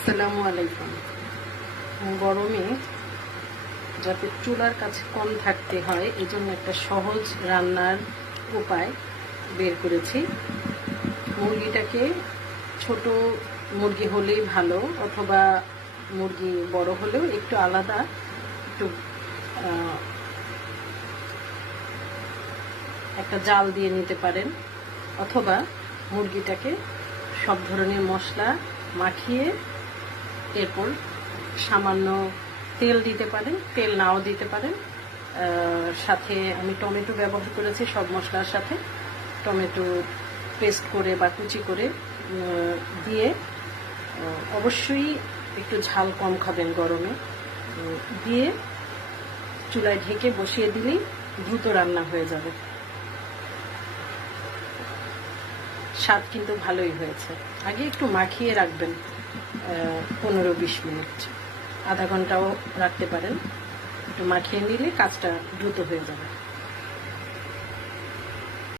আসসালামু আলাইকুম। গরমে যাতে চুলার কাছে কম থাকতে হয় এই জন্য একটা সহজ রান্নার উপায় বের করেছি। মুরগিটাকে ছোট মুরগি হলেই ভালো, অথবা মুরগি বড় হলেও একটু আলাদা, একটু একটা জাল দিয়ে নিতে পারেন, অথবা মুরগিটাকে সব ধরনের মশলা মাখিয়ে এরপর সামান্য তেল দিতে পারেন, তেল নাও দিতে পারেন। সাথে আমি টমেটো ব্যবহার করেছি সব মশলার সাথে। টমেটো পেস্ট করে বা কুচি করে দিয়ে, অবশ্যই একটু ঝাল কম খাবেন গরমে, দিয়ে চুলায় ঢেকে বসিয়ে দিলেই দ্রুত রান্না হয়ে যাবে। স্বাদ কিন্তু ভালোই হয়েছে। আগে একটু মাখিয়ে রাখবেন 15-20 মিনিট, আধা ঘন্টাও রাখতে পারেন। একটু মাখিয়ে নিলে কাজটা দ্রুত হয়ে যাবে।